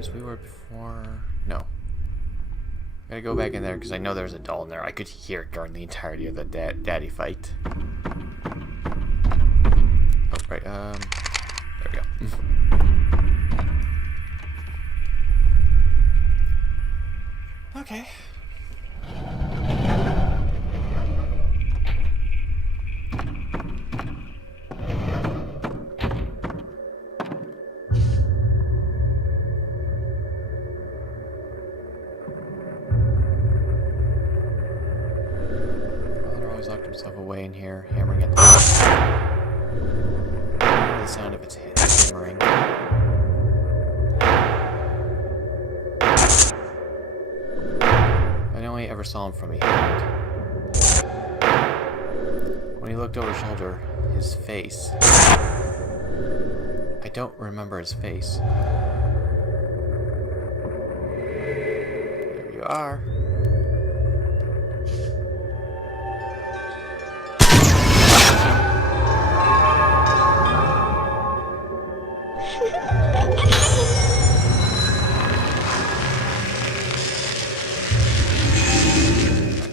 as we were before? No. Gotta go back in there because I know there's a doll in there. I could hear it during the entirety of the daddy fight. Oh, right, there we go. Okay. Locked himself away in here, hammering at the sound of its hammering. I only ever saw him from behind. When he looked over his shoulder, his face. I don't remember his face. There you are.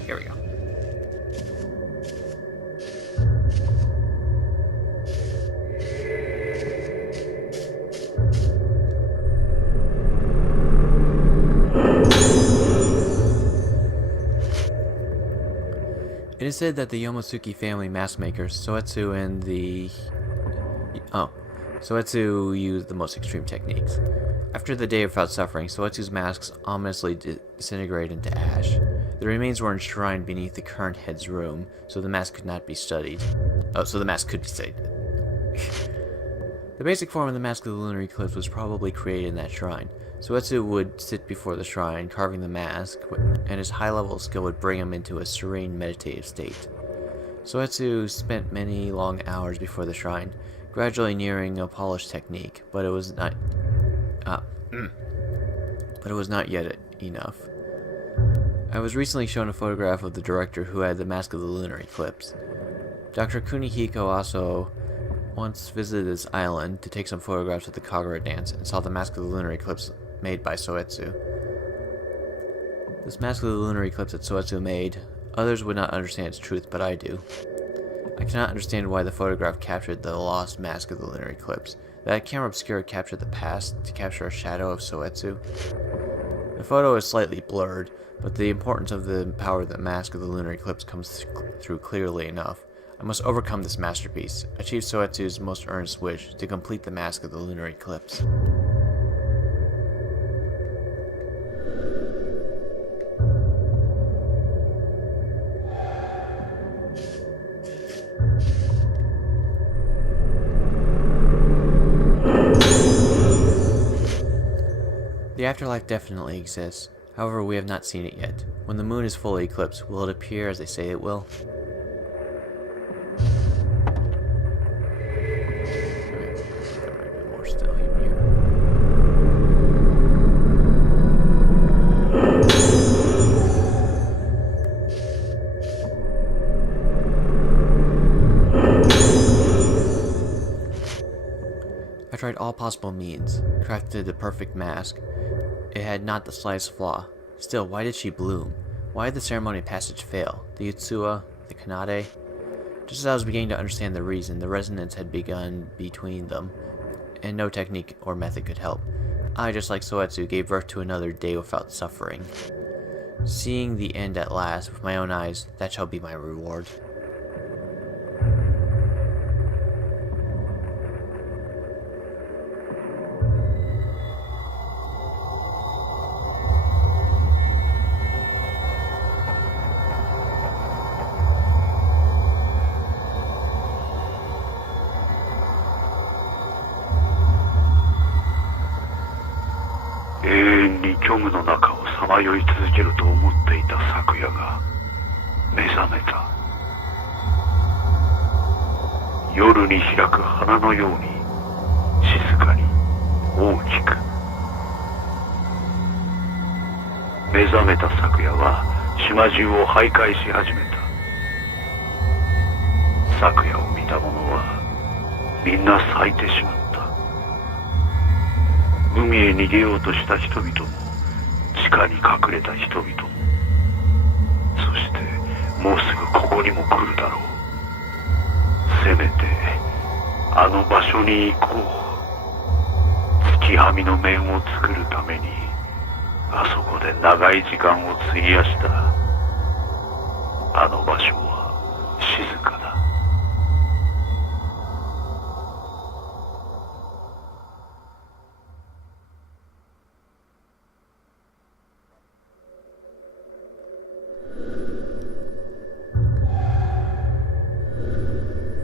Here we go. It is said that the Yomosuke family mask makers, Soetsu and the... Soetsu used the most extreme techniques. After the day without suffering, Soetsu's masks ominously disintegrated into ash. The remains were enshrined beneath the current head's room, so the mask could not be studied. Oh, so the mask could be studied. The basic form of the Mask of the Lunar Eclipse was probably created in that shrine. Soetsu would sit before the shrine, carving the mask, and his high level of skill would bring him into a serene, meditative state. Soetsu spent many long hours before the shrine, gradually nearing a polished technique, but it was not yet enough. I was recently shown a photograph of the director who had the Mask of the Lunar Eclipse. Dr. Kunihiko also once visited this island to take some photographs of the Kagura dance and saw the Mask of the Lunar Eclipse made by Soetsu. This Mask of the Lunar Eclipse that Soetsu made, others would not understand its truth, but I do. I cannot understand why the photograph captured the lost Mask of the Lunar Eclipse. That camera obscura captured the past to capture a shadow of Soetsu. The photo is slightly blurred, but the importance of the power of the Mask of the Lunar Eclipse comes through clearly enough. I must overcome this masterpiece, achieve Soetsu's most earnest wish to complete the Mask of the Lunar Eclipse. The afterlife definitely exists, however we have not seen it yet. When the moon is fully eclipsed, will it appear as they say it will? More still here. I tried all possible means, crafted the perfect mask. It had not the slightest flaw. Still, why did she bloom? Why did the ceremony passage fail? The Utsua, the Kanade? Just as I was beginning to understand the reason, the resonance had begun between them, and no technique or method could help. I, just like Soetsu, gave birth to another day without suffering. Seeing the end at last with my own eyes, that shall be my reward.虚無の中をさまよい続けると思っていた昨夜が目覚めた。夜に開く花のように静かに大きく。目覚めた昨夜は島中を徘徊し始めた。昨夜を見た者はみんな咲いてしまった。海へ逃げようとした人々も、地下に隠れた人々も、そしてもうすぐここにも来るだろう。せめてあの場所に行こう。月はみの面を作るためにあそこで長い時間を費やした。あの場所は静かだ。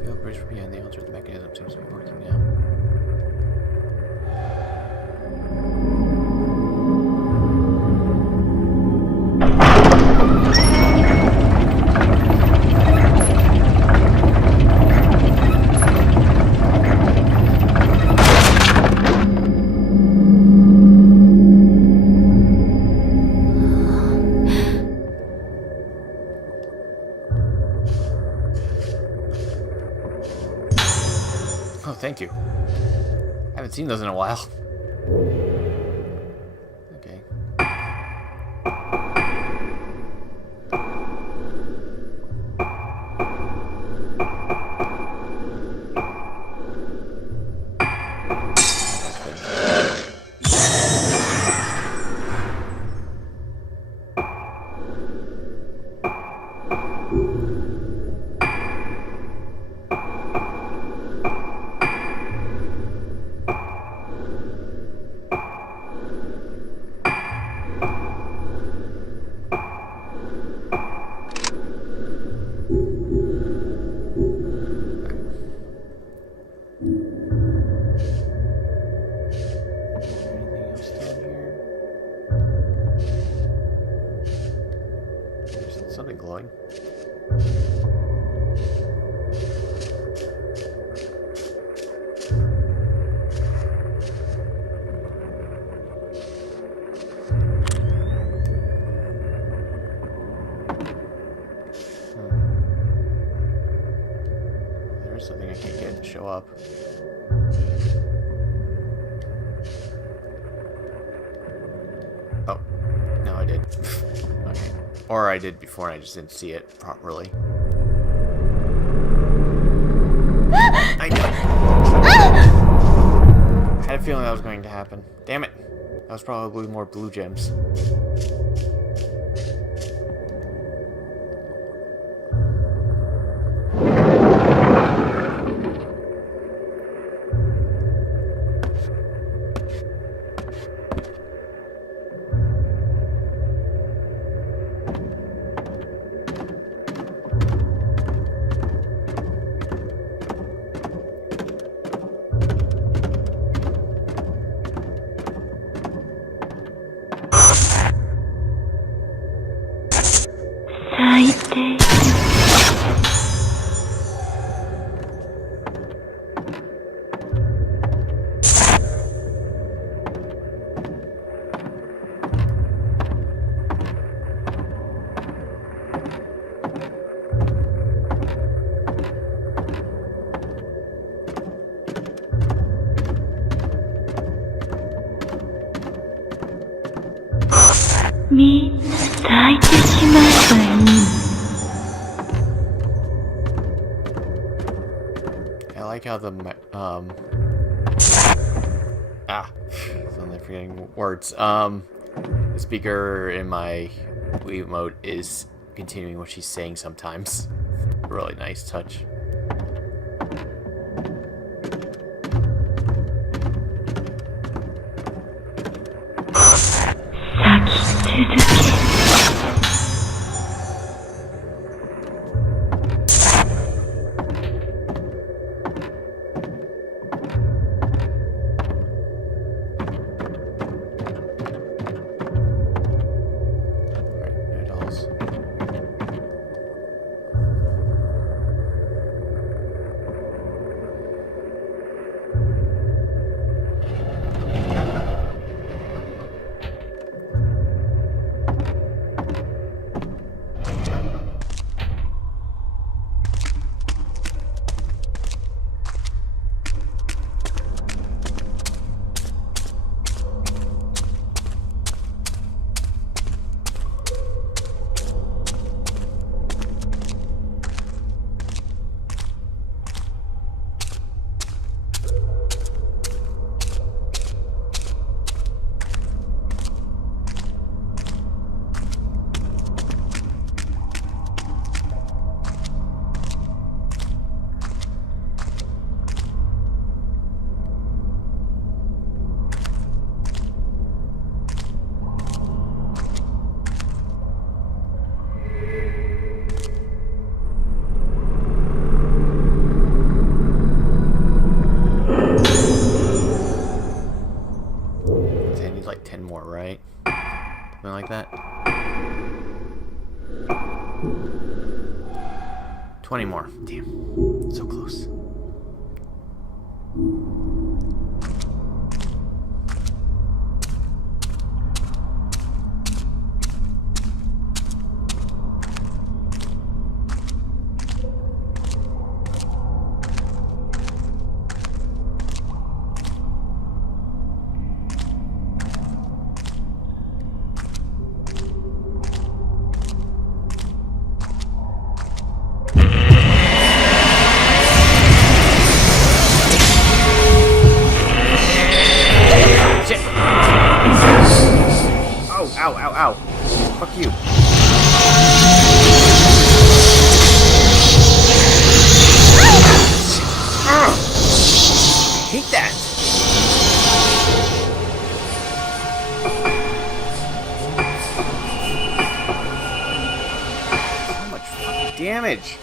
Feel bridge behind the altar. The mechanism seems to be working now. Oh, thank you. I haven't seen those in a while. Okay. Anything else down here? There's something glowing. There's something I can't get it to show up. Oh, no, I did. Okay. Or I did before and I just didn't see it properly. I knew it! I had a feeling that was going to happen. Damn it. That was probably more blue gems. I like how the suddenly forgetting words. The speaker in my Wii mode is continuing what she's saying sometimes. Really nice touch. like that? 20 more. Damn. So close. Ow, ow, ow. Fuck you. I hate that. So much fucking damage.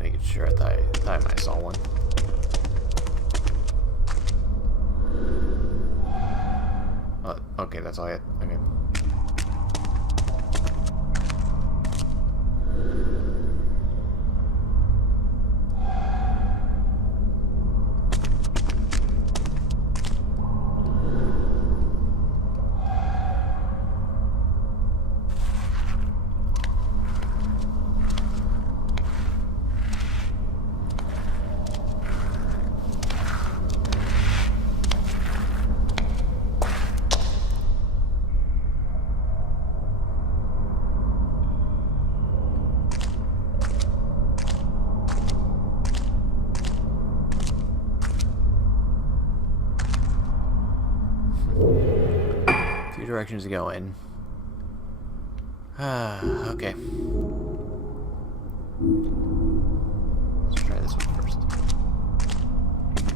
Making sure I thought I might saw one. Oh, okay, that's all I had. Okay. Two directions to go in. Okay. Let's try this one first.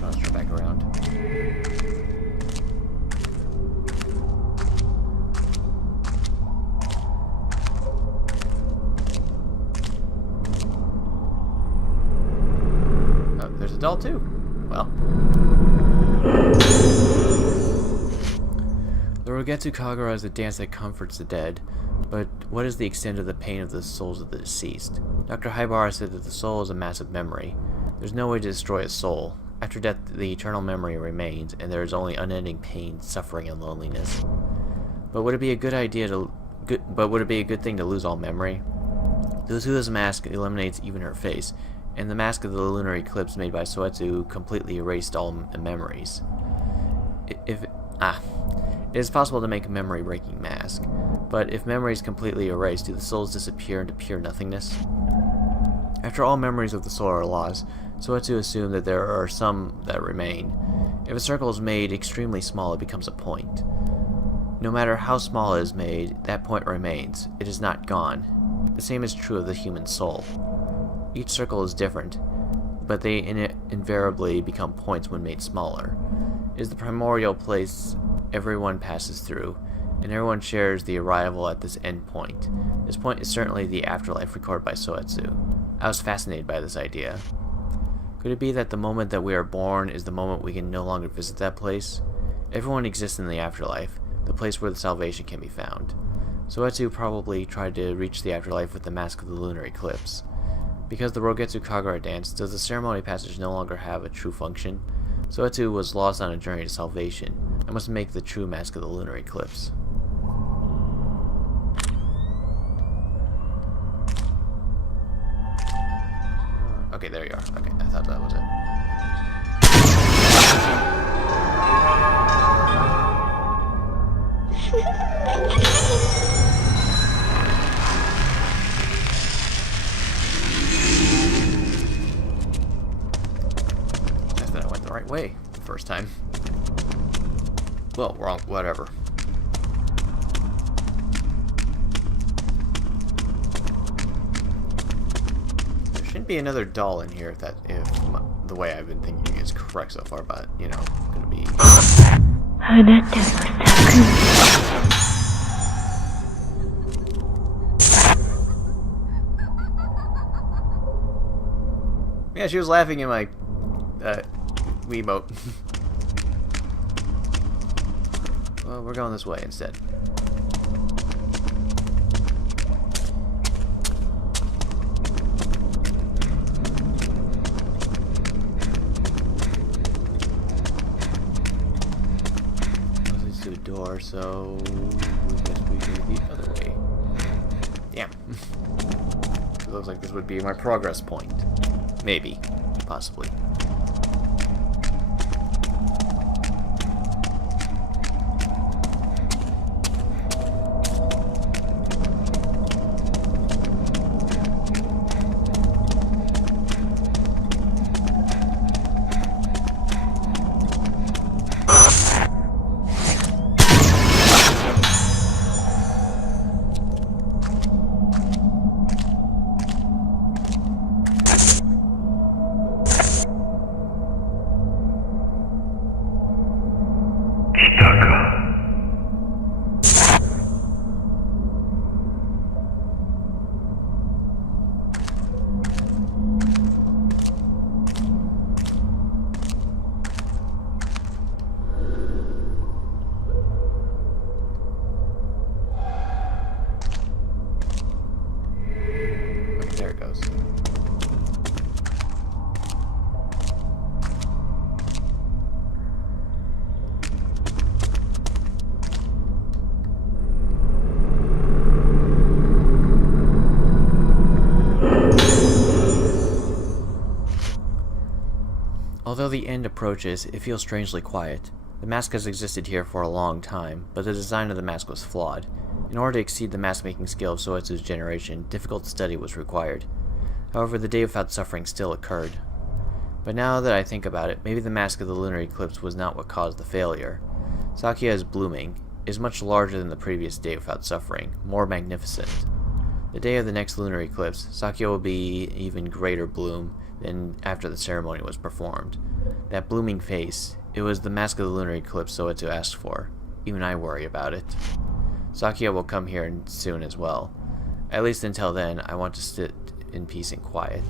Let's turn back around. Oh, there's a doll too. Well. The Rogetsu Kagura is a dance that comforts the dead, but what is the extent of the pain of the souls of the deceased? Dr. Haibara said that the soul is a massive memory. There's no way to destroy a soul. After death, the eternal memory remains, and there is only unending pain, suffering, and loneliness. But would it be a good thing to lose all memory? The Usuda's mask eliminates even her face, and the mask of the lunar eclipse made by Soetsu completely erased all memories. It is possible to make a memory-breaking mask, but if memories completely erased, do the souls disappear into pure nothingness? After all memories of the soul are lost, Soetsu assumed that there are some that remain. If a circle is made extremely small, it becomes a point. No matter how small it is made, that point remains. It is not gone. The same is true of the human soul. Each circle is different, but they invariably become points when made smaller. It is the primordial place everyone passes through, and everyone shares the arrival at this end point. This point is certainly the afterlife recorded by Soetsu. I was fascinated by this idea. Could it be that the moment that we are born is the moment we can no longer visit that place? Everyone exists in the afterlife, the place where the salvation can be found. Soetsu probably tried to reach the afterlife with the mask of the lunar eclipse. Because the Rogetsu Kagura dance, does the ceremony passage no longer have a true function? Soetsu was lost on a journey to salvation. I must make the true mask of the lunar eclipse. Okay, there you are. Okay, I thought that was it. I thought I went the right way the first time. Well, wrong, whatever. There shouldn't be another doll in here if the way I've been thinking is correct so far, but, you know, gonna be... Yeah, she was laughing in my Wiimote. Well, we're going this way instead. This leads to a door, so I guess we go the other way. Damn. It looks like this would be my progress point. Maybe. Possibly. There it goes. Although the end approaches, it feels strangely quiet. The mask has existed here for a long time, but the design of the mask was flawed. In order to exceed the mask-making skill of Soetsu's generation, difficult study was required. However, the day without suffering still occurred. But now that I think about it, maybe the mask of the lunar eclipse was not what caused the failure. Sakia is blooming, is much larger than the previous day without suffering, more magnificent. The day of the next lunar eclipse, Sakia will be even greater bloom than after the ceremony was performed. That blooming face, it was the mask of the lunar eclipse Soetsu asked for. Even I worry about it. Sakia will come here soon as well. At least until then, I want to sit in peace and quiet.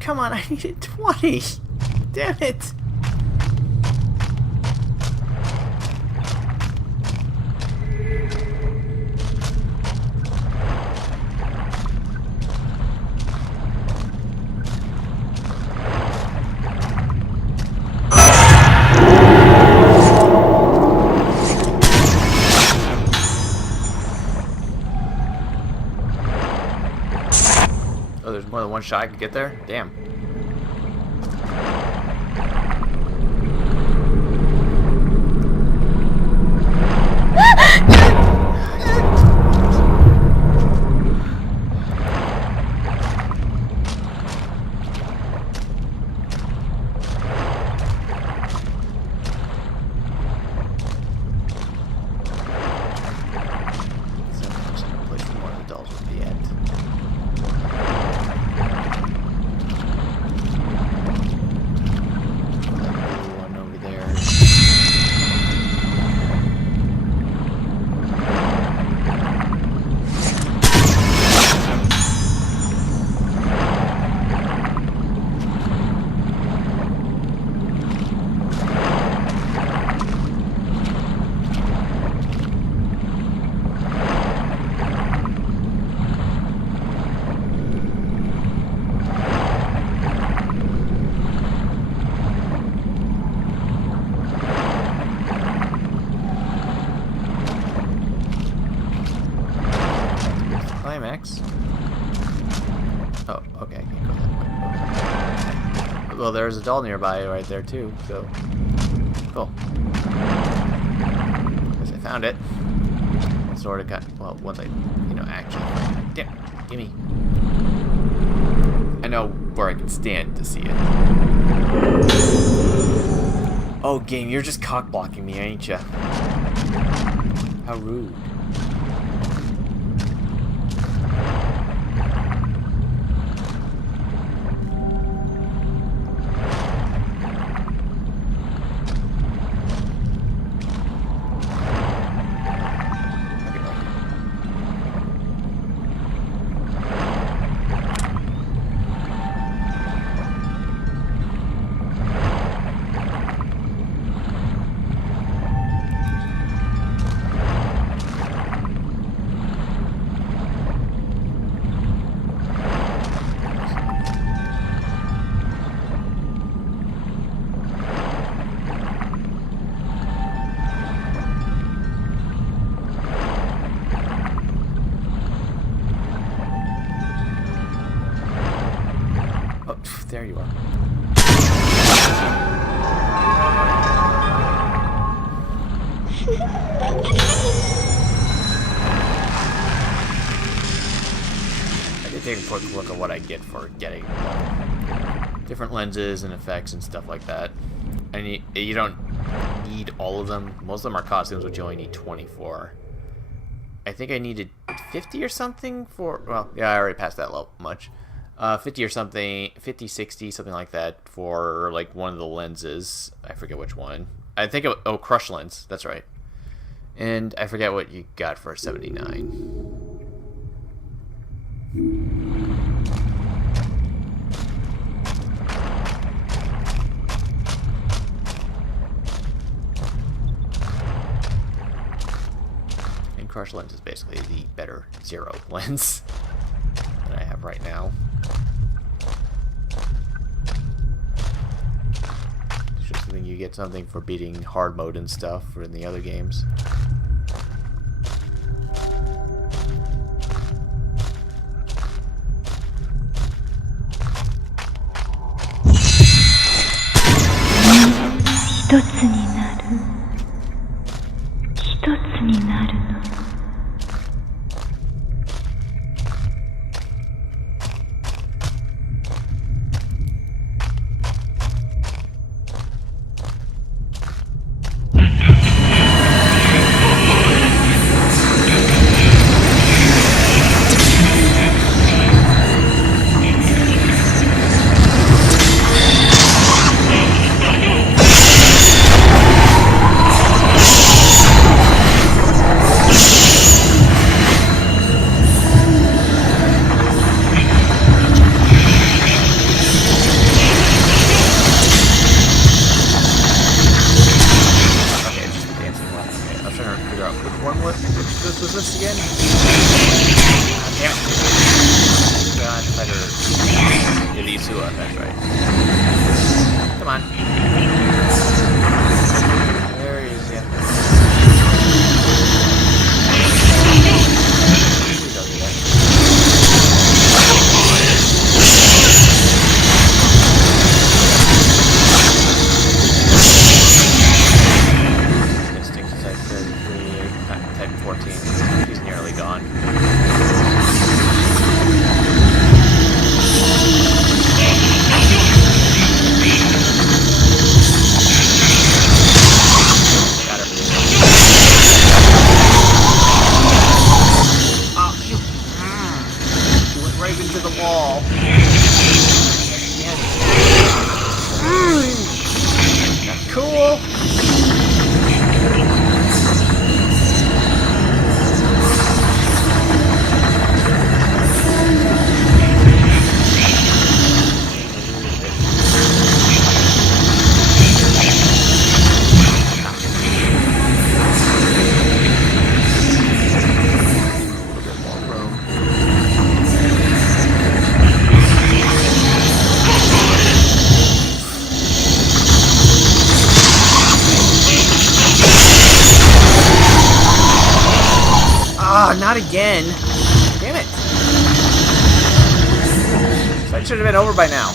Come on, I needed 20! Damn it! one shot I could get there? Damn. Climax. Oh, okay. I can't go that way. Well, there's a doll nearby right there too, so cool. Guess I found it. Sort of got, well, once I, actually, damn, gimme. I know where I can stand to see it. Oh, game, you're just cock blocking me, ain't ya? How rude. There you are. I did take a quick look at what I get for getting different lenses and effects and stuff like that. And you don't need all of them. Most of them are costumes, which you only need 24. I think I needed 50 or something for... Well, yeah, I already passed that level much. 50 or something, 50, 60, something like that for like one of the lenses. I forget which one. I think it, oh, crush lens. That's right. And I forget what you got for 79. And crush lens is basically the better zero lens that I have right now. I think you get something for beating hard mode and stuff in the other games. Was this again? Damn it. God, better. Elisua, that's right. Come on. There he is, yeah. He does that. not again. Damn it. That should have been over by now.